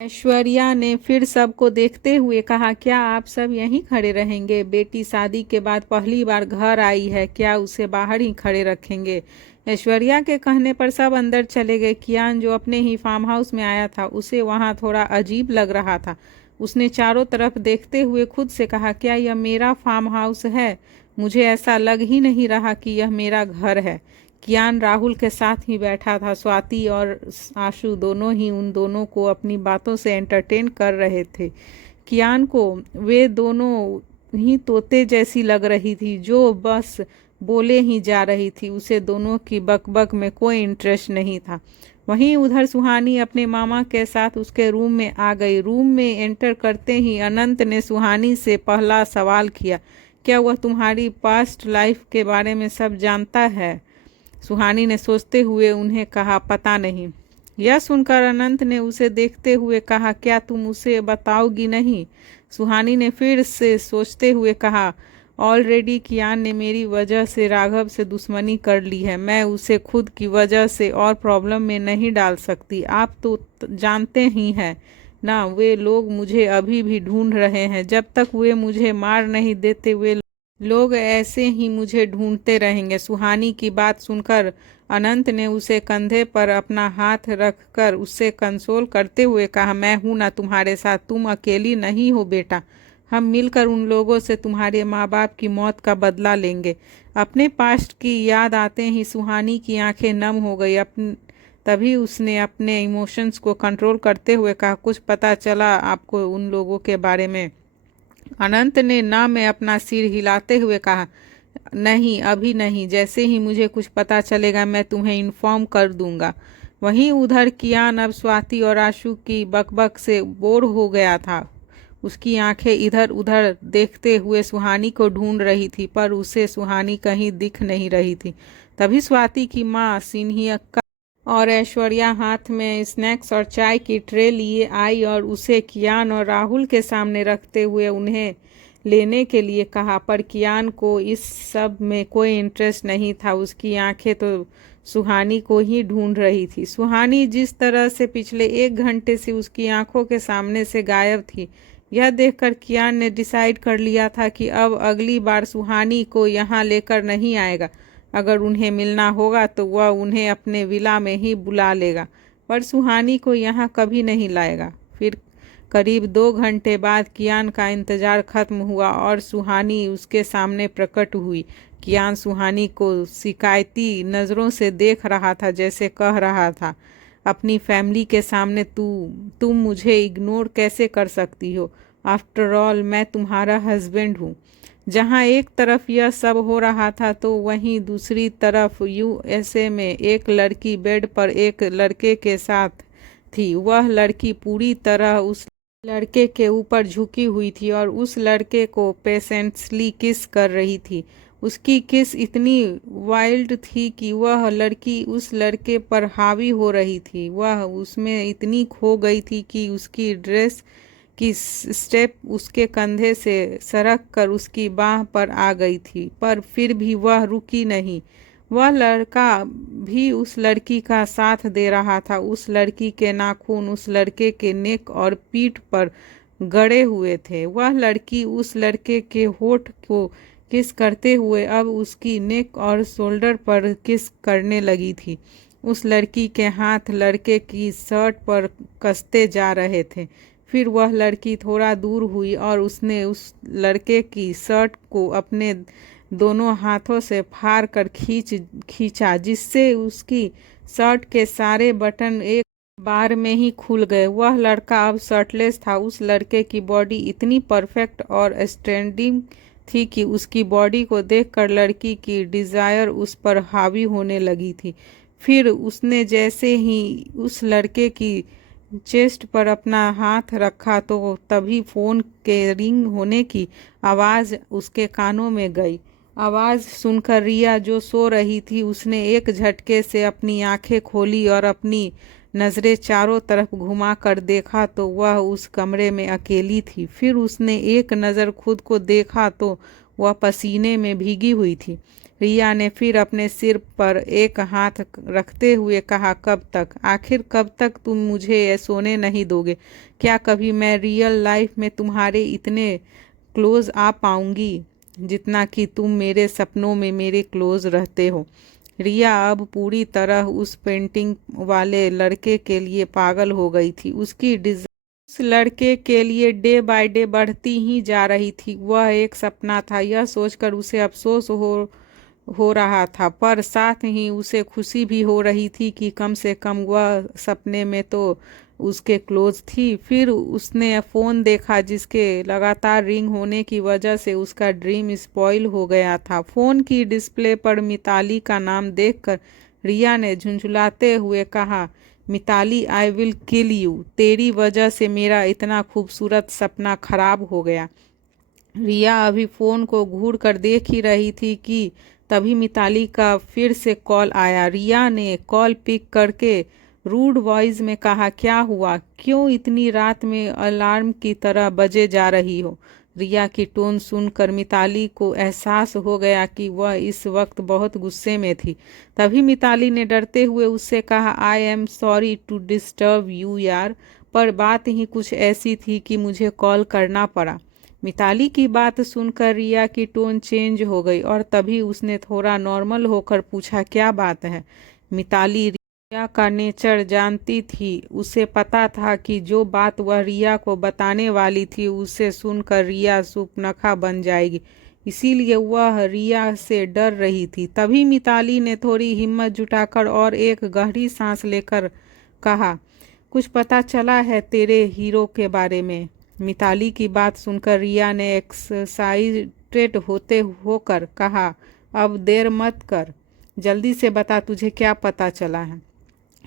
ऐश्वर्या ने फिर सबको देखते हुए कहा, क्या आप सब यहीं खड़े रहेंगे? बेटी शादी के बाद पहली बार घर आई है, क्या उसे बाहर ही खड़े रखेंगे? ऐश्वर्या के कहने पर सब अंदर चले गए। कियान जो अपने ही फार्म हाउस में आया था, उसे वहां थोड़ा अजीब लग रहा था। उसने चारों तरफ देखते हुए खुद से कहा, क्या यह मेरा फार्म हाउस है? मुझे ऐसा लग ही नहीं रहा कि यह मेरा घर है। कियान राहुल के साथ ही बैठा था। स्वाति और आशु दोनों ही उन दोनों को अपनी बातों से एंटरटेन कर रहे थे। कियान को वे दोनों ही तोते जैसी लग रही थी, जो बस बोले ही जा रही थी। उसे दोनों की बकबक में कोई इंटरेस्ट नहीं था। वहीं उधर सुहानी अपने मामा के साथ उसके रूम में आ गई। रूम में एंटर करते ही अनंत ने सुहानी से पहला सवाल किया, क्या वह तुम्हारी पास्ट लाइफ के बारे में सब जानता है? सुहानी ने सोचते हुए उन्हें कहा, पता नहीं। यह सुनकर अनंत ने उसे देखते हुए कहा, क्या तुम उसे बताओगी नहीं? सुहानी ने फिर से सोचते हुए कहा, ऑलरेडी कियान ने मेरी वजह से राघव से दुश्मनी कर ली है। मैं उसे खुद की वजह से और प्रॉब्लम में नहीं डाल सकती। आप तो जानते ही हैं ना, वे लोग मुझे अभी भी ढूंढ रहे हैं। जब तक वे मुझे मार नहीं देते, वे लोग ऐसे ही मुझे ढूंढते रहेंगे। सुहानी की बात सुनकर अनंत ने उसे कंधे पर अपना हाथ रखकर उससे कंसोल करते हुए कहा, मैं हूं ना तुम्हारे साथ, तुम अकेली नहीं हो बेटा। हम मिलकर उन लोगों से तुम्हारे माँ बाप की मौत का बदला लेंगे। अपने पास्ट की याद आते ही सुहानी की आंखें नम हो गई। तभी उसने अपने इमोशंस को कंट्रोल करते हुए कहा, कुछ पता चला आपको उन लोगों के बारे में? अनंत ने ना में अपना सिर हिलाते हुए कहा, नहीं अभी नहीं, जैसे ही मुझे कुछ पता चलेगा मैं तुम्हें इन्फॉर्म कर दूंगा। वहीं उधर कियान अब स्वाति और आशु की बकबक से बोर हो गया था। उसकी आंखें इधर उधर देखते हुए सुहानी को ढूंढ रही थी, पर उसे सुहानी कहीं दिख नहीं रही थी। तभी स्वाति की माँ सिन्ही और ऐश्वर्या हाथ में स्नैक्स और चाय की ट्रे लिए आई और उसे कियान और राहुल के सामने रखते हुए उन्हें लेने के लिए कहा। पर कियान को इस सब में कोई इंटरेस्ट नहीं था। उसकी आंखें तो सुहानी को ही ढूंढ रही थी। सुहानी जिस तरह से पिछले 1 घंटे से उसकी आंखों के सामने से गायब थी, यह देखकर कियान ने डिसाइड कर लिया था कि अब अगली बार सुहानी को यहाँ लेकर नहीं आएगा। अगर उन्हें मिलना होगा तो वह उन्हें अपने विला में ही बुला लेगा, पर सुहानी को यहाँ कभी नहीं लाएगा। फिर करीब 2 घंटे बाद कियान का इंतजार खत्म हुआ और सुहानी उसके सामने प्रकट हुई। कियान सुहानी को शिकायती नज़रों से देख रहा था, जैसे कह रहा था, अपनी फैमिली के सामने तुम मुझे इग्नोर कैसे कर सकती हो? आफ्टर ऑल मैं तुम्हारा हस्बैंड हूँ। जहाँ एक तरफ यह सब हो रहा था तो वहीं दूसरी तरफ यूएसए में एक लड़की बेड पर एक लड़के के साथ थी। वह लड़की पूरी तरह उस लड़के के ऊपर झुकी हुई थी और उस लड़के को पेशेंटली किस कर रही थी। उसकी किस इतनी वाइल्ड थी कि वह लड़की उस लड़के पर हावी हो रही थी। वह उसमें इतनी खो गई थी कि उसकी ड्रेस की स्टेप उसके कंधे से सरक कर उसकी बाह पर आ गई थी, पर फिर भी वह रुकी नहीं। वह लड़का भी उस लड़की का साथ दे रहा था। उस लड़की के नाखून उस लड़के के नेक और पीठ पर गड़े हुए थे। वह लड़की उस लड़के के होठ को किस करते हुए अब उसकी नेक और शोल्डर पर किस करने लगी थी। उस लड़की के हाथ लड़के की शर्ट पर कसते जा रहे थे। फिर वह लड़की थोड़ा दूर हुई और उसने उस लड़के की शर्ट को अपने दोनों हाथों से फाड़ कर खींचा, जिससे उसकी शर्ट के सारे बटन एक बार में ही खुल गए। वह लड़का अब शर्टलेस था। उस लड़के की बॉडी इतनी परफेक्ट और स्टैंडिंग थी कि उसकी बॉडी को देखकर लड़की की डिजायर उस पर हावी होने लगी थी। फिर उसने जैसे ही उस लड़के की चेस्ट पर अपना हाथ रखा तो तभी फोन के रिंग होने की आवाज़ उसके कानों में गई। आवाज़ सुनकर रिया जो सो रही थी, उसने एक झटके से अपनी आंखें खोली और अपनी नज़रें चारों तरफ घुमा कर देखा तो वह उस कमरे में अकेली थी। फिर उसने एक नज़र खुद को देखा तो वह पसीने में भीगी हुई थी। रिया ने फिर अपने सिर पर एक हाथ रखते हुए कहा, कब तक? आखिर कब तक तुम मुझे सोने नहीं दोगे? क्या कभी मैं रियल लाइफ में तुम्हारे इतने क्लोज आ पाऊंगी जितना कि तुम मेरे सपनों में मेरे क्लोज रहते हो? रिया अब पूरी तरह उस पेंटिंग वाले लड़के के लिए पागल हो गई थी। उसकी डिजाइन उस लड़के के लिए डे बाय डे बढ़ती ही जा रही थी। वह एक सपना था, यह सोचकर उसे अफसोस हो रहा था, पर साथ ही उसे खुशी भी हो रही थी कि कम से कम वह सपने में तो उसके क्लोज थी। फिर उसने फ़ोन देखा जिसके लगातार रिंग होने की वजह से उसका ड्रीम स्पॉइल हो गया था। फ़ोन की डिस्प्ले पर मिताली का नाम देखकर रिया ने झुंझुलाते हुए कहा, Mitali, I will kill you. तेरी वजह से मेरा इतना खूबसूरत सपना खराब हो गया। रिया अभी फ़ोन को घूर कर देख ही रही थी कि तभी मिताली का फिर से कॉल आया। रिया ने कॉल पिक करके रूड वॉइस में कहा, क्या हुआ? क्यों इतनी रात में अलार्म की तरह बजे जा रही हो? रिया की टोन सुनकर मिताली को एहसास हो गया कि वह इस वक्त बहुत गुस्से में थी। तभी मिताली ने डरते हुए उससे कहा, I am sorry to disturb you यार, पर बात ही कुछ ऐसी थी कि मुझे कॉल करना पड़ा। मिताली की बात सुनकर रिया की टोन चेंज हो गई और तभी उसने थोड़ा नॉर्मल होकर पूछा, क्या बात है? मिताली रिया का नेचर जानती थी। उसे पता था कि जो बात वह रिया को बताने वाली थी उसे सुनकर रिया सूर्पनखा बन जाएगी, इसीलिए वह रिया से डर रही थी। तभी मिताली ने थोड़ी हिम्मत जुटाकर और एक गहरी सांस लेकर कहा, कुछ पता चला है तेरे हीरो के बारे में? मिताली की बात सुनकर रिया ने एक्साइटेड होते होकर कहा, अब देर मत कर, जल्दी से बता तुझे क्या पता चला है।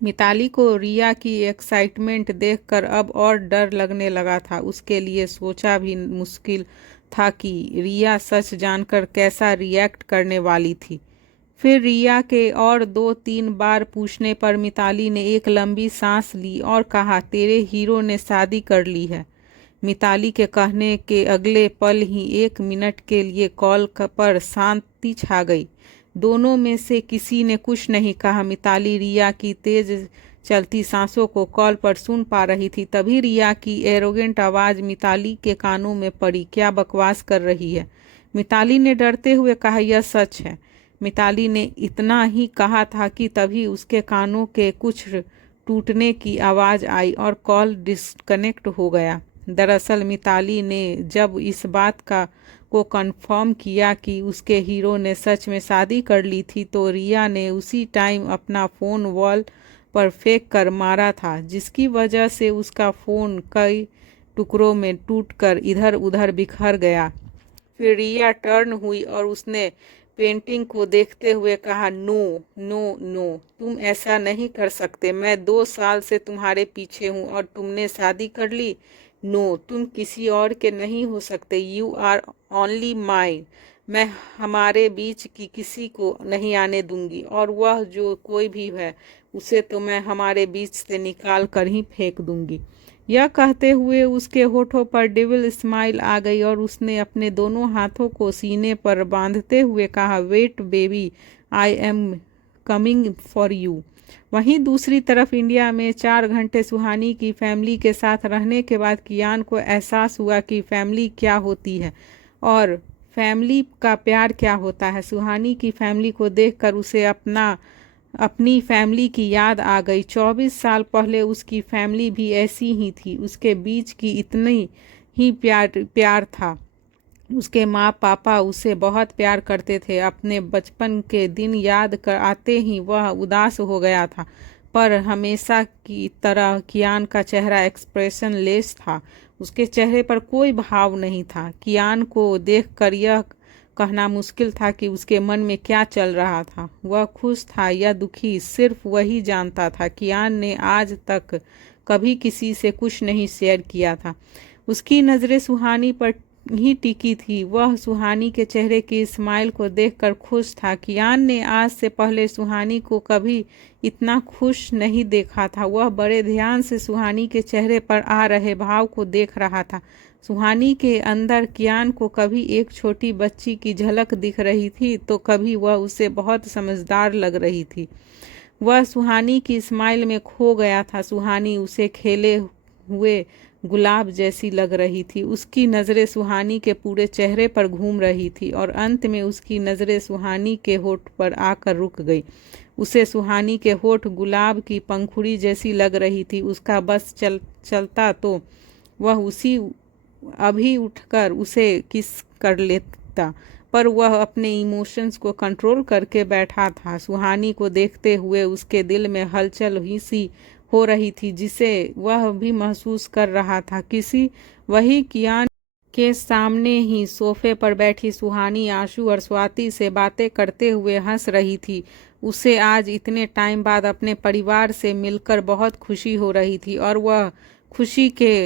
मिताली को रिया की एक्साइटमेंट देखकर अब और डर लगने लगा था। उसके लिए सोचा भी मुश्किल था कि रिया सच जानकर कैसा रिएक्ट करने वाली थी। फिर रिया के और 2-3 बार पूछने पर मिताली ने एक लंबी सांस ली और कहा, तेरे हीरो ने शादी कर ली है। मिताली के कहने के अगले पल ही 1 मिनट के लिए कॉल पर शांति छा गई। दोनों में से किसी ने कुछ नहीं कहा। मिताली रिया की तेज चलती सांसों को कॉल पर सुन पा रही थी। तभी रिया की एरोगेंट आवाज़ मिताली के कानों में पड़ी, क्या बकवास कर रही है? मिताली ने डरते हुए कहा, यह सच है। मिताली ने इतना ही कहा था कि तभी उसके कानों के कुछ टूटने की आवाज़ आई और कॉल डिस्कनेक्ट हो गया। दरअसल मिताली ने जब इस बात को कंफर्म किया कि उसके हीरो ने सच में शादी कर ली थी तो रिया ने उसी टाइम अपना फ़ोन वॉल पर फेंक कर मारा था, जिसकी वजह से उसका फ़ोन कई टुकड़ों में टूटकर इधर उधर बिखर गया। फिर रिया टर्न हुई और उसने पेंटिंग को देखते हुए कहा, नो नो नो, तुम ऐसा नहीं कर सकते। मैं 2 साल से तुम्हारे पीछे हूँ और तुमने शादी कर ली। नो, तुम किसी और के नहीं हो सकते। You are only mine. मैं हमारे बीच की किसी को नहीं आने दूंगी, और वह जो कोई भी है उसे तो मैं हमारे बीच से निकाल कर ही फेंक दूंगी। यह कहते हुए उसके होठों पर डिविल स्माइल आ गई और उसने अपने दोनों हाथों को सीने पर बांधते हुए कहा, weight baby, I am coming for you. वहीं दूसरी तरफ इंडिया में 4 घंटे सुहानी की फैमिली के साथ रहने के बाद कियान को एहसास हुआ कि फैमिली क्या होती है और फैमिली का प्यार क्या होता है। सुहानी की फैमिली को देखकर उसे अपनी फैमिली की याद आ गई। 24 साल पहले उसकी फैमिली भी ऐसी ही थी। उसके बीच की इतनी ही प्यार था। उसके माँ पापा उसे बहुत प्यार करते थे। अपने बचपन के दिन याद कर आते ही वह उदास हो गया था, पर हमेशा की तरह कियान का चेहरा एक्सप्रेशन लेस था। उसके चेहरे पर कोई भाव नहीं था। कियान को देखकर यह कहना मुश्किल था कि उसके मन में क्या चल रहा था। वह खुश था या दुखी सिर्फ वही जानता था। कियान ने आज तक कभी किसी से कुछ नहीं शेयर किया था। उसकी नज़रें सुहानी पर ही टिकी थी। वह सुहानी के चेहरे की स्माइल को देखकर खुश था। कियान ने आज से पहले सुहानी को कभी इतना खुश नहीं देखा था। वह बड़े ध्यान से सुहानी के चेहरे पर आ रहे भाव को देख रहा था। सुहानी के अंदर कियान को कभी एक छोटी बच्ची की झलक दिख रही थी तो कभी वह उसे बहुत समझदार लग रही थी। वह सुहानी की स्माइल में खो गया था। सुहानी उसे खेले हुए गुलाब जैसी लग रही थी। उसकी नज़रें सुहानी के पूरे चेहरे पर घूम रही थी और अंत में उसकी नज़रें सुहानी के होठ पर आकर रुक गई। उसे सुहानी के होठ गुलाब की पंखुड़ी जैसी लग रही थी। उसका बस चलता तो वह अभी उठकर उसे किस कर लेता, पर वह अपने इमोशंस को कंट्रोल करके बैठा था। सुहानी को देखते हुए उसके दिल में हलचल ही सी हो रही थी जिसे वह भी महसूस कर रहा था। वही कियान के सामने ही सोफे पर बैठी सुहानी आशु और स्वाति से बातें करते हुए हंस रही थी। उसे आज इतने टाइम बाद अपने परिवार से मिलकर बहुत खुशी हो रही थी और वह खुशी के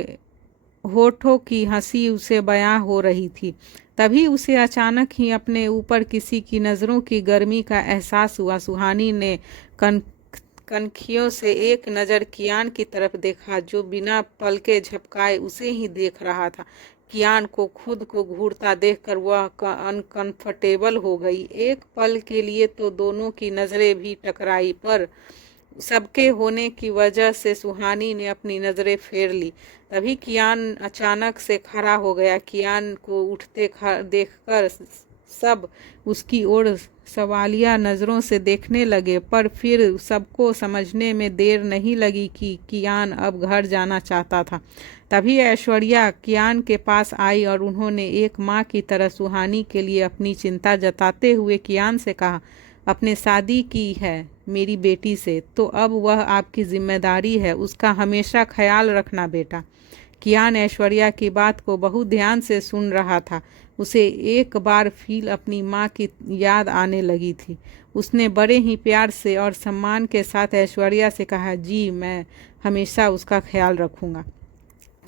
होठों की हंसी उसे बयां हो रही थी। तभी उसे अचानक ही अपने ऊपर किसी की नज़रों की गर्मी का एहसास हुआ। सुहानी ने कनखियों से एक नज़र कियान की तरफ देखा जो बिना पलके झपकाए उसे ही देख रहा था। कियान को खुद को घूरता देखकर वह अनकंफर्टेबल हो गई। एक पल के लिए तो दोनों की नज़रें भी टकराई, पर सबके होने की वजह से सुहानी ने अपनी नज़रें फेर ली। तभी कियान अचानक से खड़ा हो गया। कियान को उठते देखकर सब उसकी ओर सवालिया नज़रों से देखने लगे, पर फिर सबको समझने में देर नहीं लगी कि कियान अब घर जाना चाहता था। तभी ऐश्वर्या कियान के पास आई और उन्होंने एक माँ की तरह सुहानी के लिए अपनी चिंता जताते हुए कियान से कहा, अपने शादी की है मेरी बेटी से तो अब वह आपकी जिम्मेदारी है, उसका हमेशा ख्याल रखना बेटा। कियान ऐश्वर्या की बात को बहुत ध्यान से सुन रहा था। उसे एक बार फिर अपनी माँ की याद आने लगी थी। उसने बड़े ही प्यार से और सम्मान के साथ ऐश्वर्या से कहा, जी मैं हमेशा उसका ख्याल रखूँगा।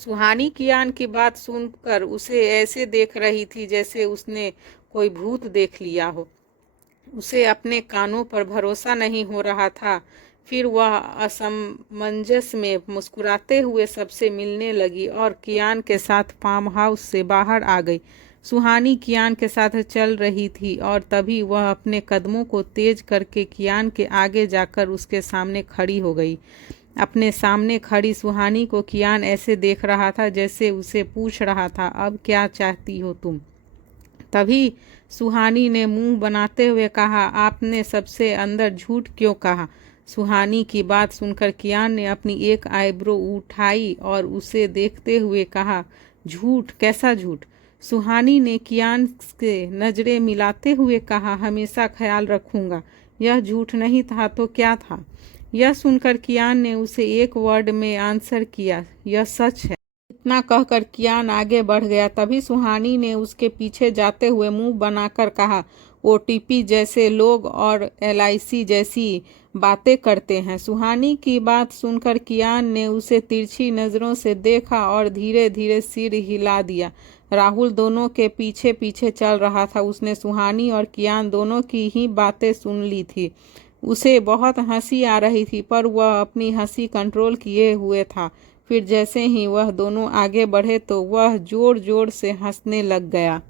सुहानी कियान की बात सुनकर उसे ऐसे देख रही थी जैसे उसने कोई भूत देख लिया हो। उसे अपने कानों पर भरोसा नहीं हो रहा था। फिर वह असमंजस में मुस्कुराते हुए सबसे मिलने लगी और कियान के साथ फार्म हाउस से बाहर आ गई। सुहानी कियान के साथ चल रही थी और तभी वह अपने कदमों को तेज करके कियान के आगे जाकर उसके सामने खड़ी हो गई। अपने सामने खड़ी सुहानी को कियान ऐसे देख रहा था जैसे उसे पूछ रहा था, अब क्या चाहती हो तुम। तभी सुहानी ने मुंह बनाते हुए कहा, आपने सबसे अंदर झूठ क्यों कहा। सुहानी की बात सुनकर कियान ने अपनी एक आईब्रो उठाई और उसे देखते हुए कहा, झूठ, कैसा झूठ। सुहानी ने कियान से नजरें मिलाते हुए कहा, हमेशा ख्याल रखूंगा। यह झूठ नहीं था तो क्या था। यह सुनकर कियान ने उसे एक वर्ड में आंसर किया, यह सच है। इतना कहकर कियान आगे बढ़ गया। तभी सुहानी ने उसके पीछे जाते हुए मुंह बनाकर कहा, ओटीपी जैसे लोग और एलआईसी जैसी बातें करते हैं। सुहानी की बात सुनकर कियान ने उसे तिरछी नज़रों से देखा और धीरे धीरे सिर हिला दिया। राहुल दोनों के पीछे पीछे चल रहा था। उसने सुहानी और कियान दोनों की ही बातें सुन ली थी। उसे बहुत हंसी आ रही थी, पर वह अपनी हंसी कंट्रोल किए हुए था। फिर जैसे ही वह दोनों आगे बढ़े तो वह जोर जोर से हंसने लग गया।